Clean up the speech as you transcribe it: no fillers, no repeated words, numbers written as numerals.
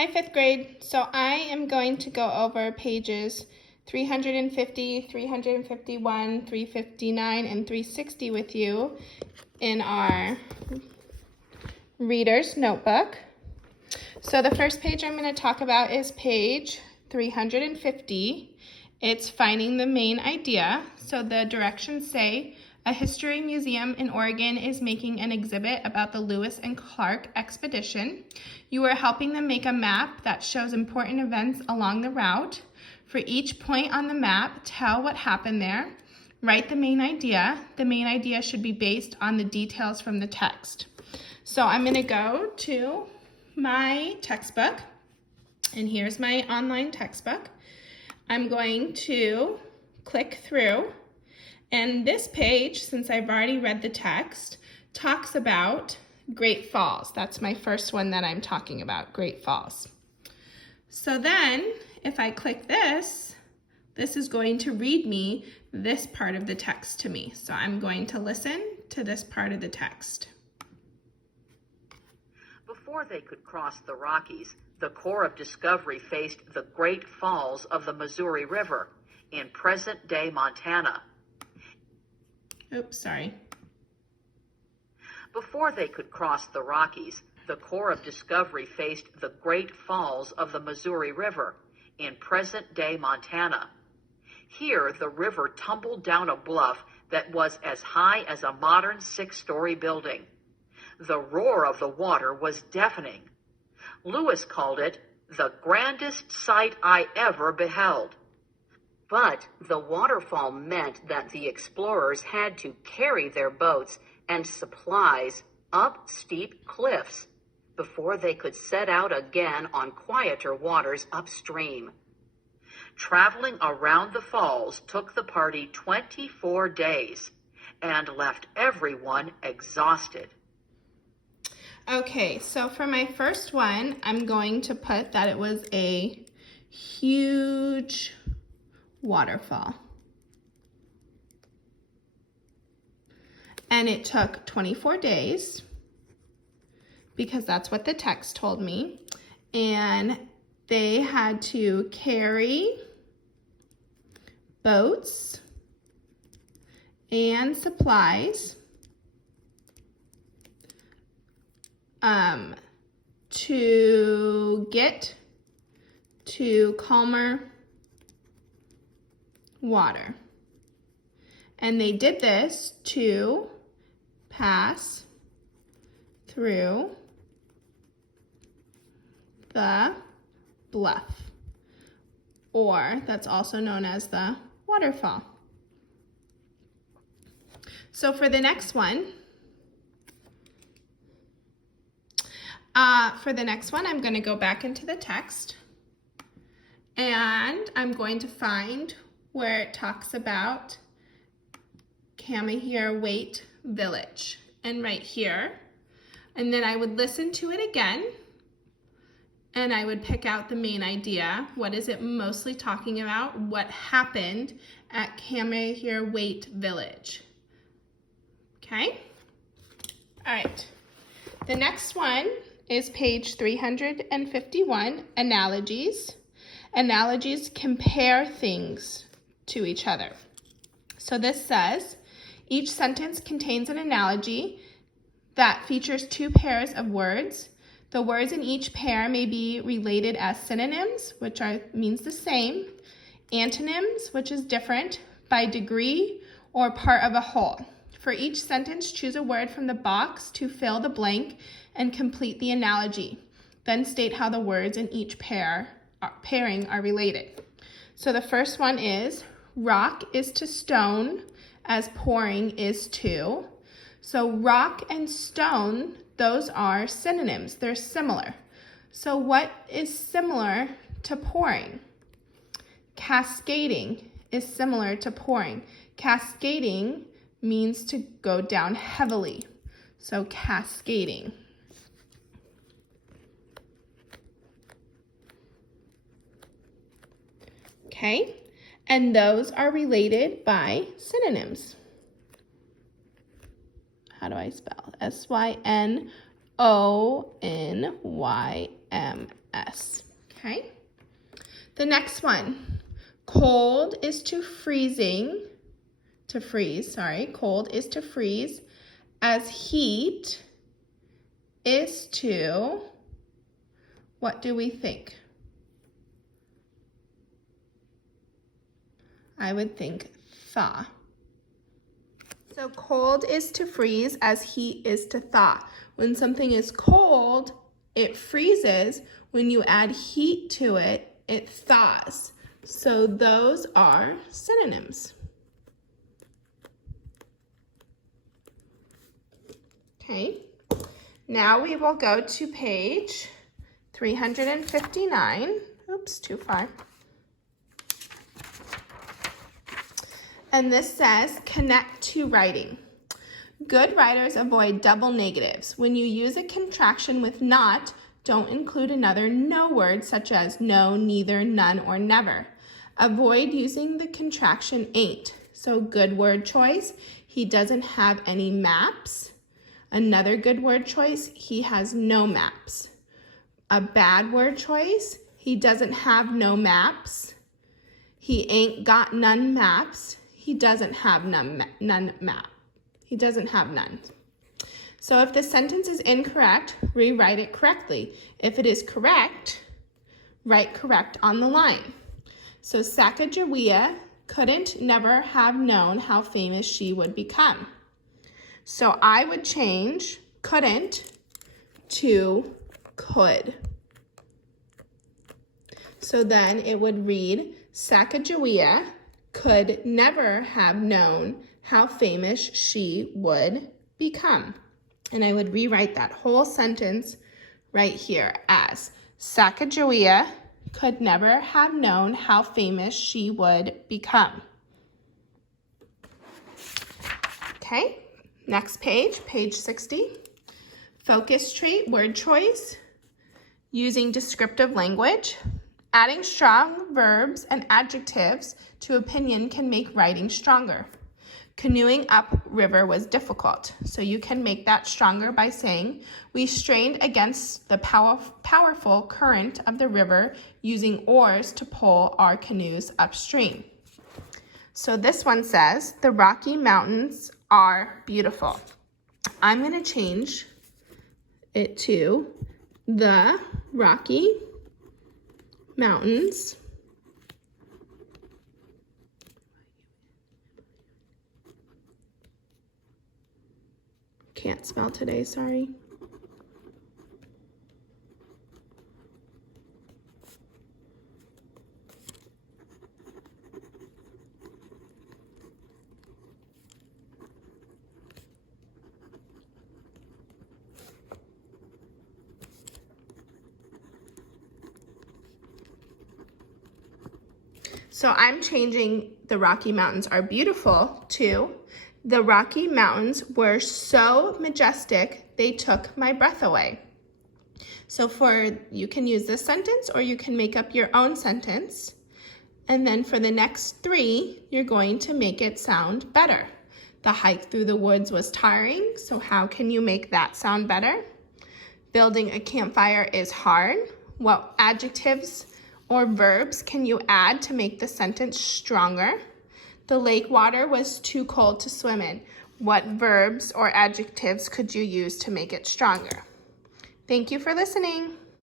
Hi, fifth grade. So I am going to go over pages 350, 351, 359, and 360 with you in our reader's notebook. So the first page I'm going to talk about is page 350. It's finding the main idea. So the directions say, a history museum in Oregon is making an exhibit about the Lewis and Clark expedition. You are helping them make a map that shows important events along the route. For each point on the map, tell what happened there. Write the main idea. The main idea should be based on the details from the text. So I'm going to go to my textbook, and here's my online textbook. I'm going to click through. And this page, since I've already read the text, talks about Great Falls. That's my first one that I'm talking about, Great Falls. So then, if I click this, this is going to read me this part of the text to me. So I'm going to listen to this part of the text. Before they could cross the Rockies, the Corps of Discovery faced the Great Falls of the Missouri River in present-day Montana. Oops, sorry. Before they could cross the Rockies, the Corps of Discovery faced the Great Falls of the Missouri River in present-day Montana. Here, the river tumbled down a bluff that was as high as a modern 6-story building. The roar of the water was deafening. Lewis called it the grandest sight I ever beheld. But the waterfall meant that the explorers had to carry their boats and supplies up steep cliffs before they could set out again on quieter waters upstream. Traveling around the falls took the party 24 days and left everyone exhausted. Okay, so for my first one, I'm going to put that it was a huge waterfall. And it took 24 days because that's what the text told me. And they had to carry boats and supplies to get to calmer water. And they did this to pass through the bluff, or that's also known as the waterfall. So for the next one, I'm going to go back into the text, and I'm going to find where it talks about Kamahir-Waite Village, and right here. And then I would listen to it again, and I would pick out the main idea. What is it mostly talking about? What happened at Kamahir-Waite Village? Okay? All right. The next one is page 351, analogies. Analogies compare things to each other. So this says, each sentence contains an analogy that features two pairs of words. The words in each pair may be related as synonyms, which means the same, antonyms, which is different, by degree, or part of a whole. For each sentence, choose a word from the box to fill the blank and complete the analogy. Then state how the words in each pairing are related. So the first one is, rock is to stone as pouring is to. So rock and stone, those are synonyms. They're similar. So what is similar to pouring? Cascading is similar to pouring. Cascading means to go down heavily. So cascading. Okay, and those are related by synonyms. How do I spell? S-Y-N-O-N-Y-M-S. S. Okay? The next one. Cold is to freezing, to freeze, sorry. Cold is to freeze, as heat is to, what do we think? I would think thaw. So cold is to freeze as heat is to thaw. When something is cold, it freezes. When you add heat to it, it thaws. So those are synonyms. Okay, now we will go to page 359. Oops, too far. And this says, connect to writing. Good writers avoid double negatives. When you use a contraction with not, don't include another no word such as no, neither, none, or never. Avoid using the contraction ain't. So good word choice, he doesn't have any maps. Another good word choice, he has no maps. A bad word choice, he doesn't have no maps. He ain't got none maps. He doesn't have none map. He doesn't have none. So if the sentence is incorrect, rewrite it correctly. If it is correct, write correct on the line. So Sacagawea couldn't never have known how famous she would become. So I would change couldn't to could. So then it would read, Sacagawea could never have known how famous she would become. And I would rewrite that whole sentence right here as Sacagawea could never have known how famous she would become. Okay, next page, page 60. Focus trait, word choice, using descriptive language. Adding strong verbs and adjectives to opinion can make writing stronger. Canoeing up river was difficult, so you can make that stronger by saying, we strained against the powerful current of the river using oars to pull our canoes upstream. So this one says, the Rocky Mountains are beautiful. I'm going to change it to the Rocky Mountains can't spell today, sorry. So I'm changing the Rocky Mountains are beautiful to the Rocky Mountains were so majestic, they took my breath away. So you can use this sentence or you can make up your own sentence. And then for the next three, you're going to make it sound better. The hike through the woods was tiring, so how can you make that sound better? Building a campfire is hard. What adjectives or verbs can you add to make the sentence stronger? The lake water was too cold to swim in. What verbs or adjectives could you use to make it stronger? Thank you for listening.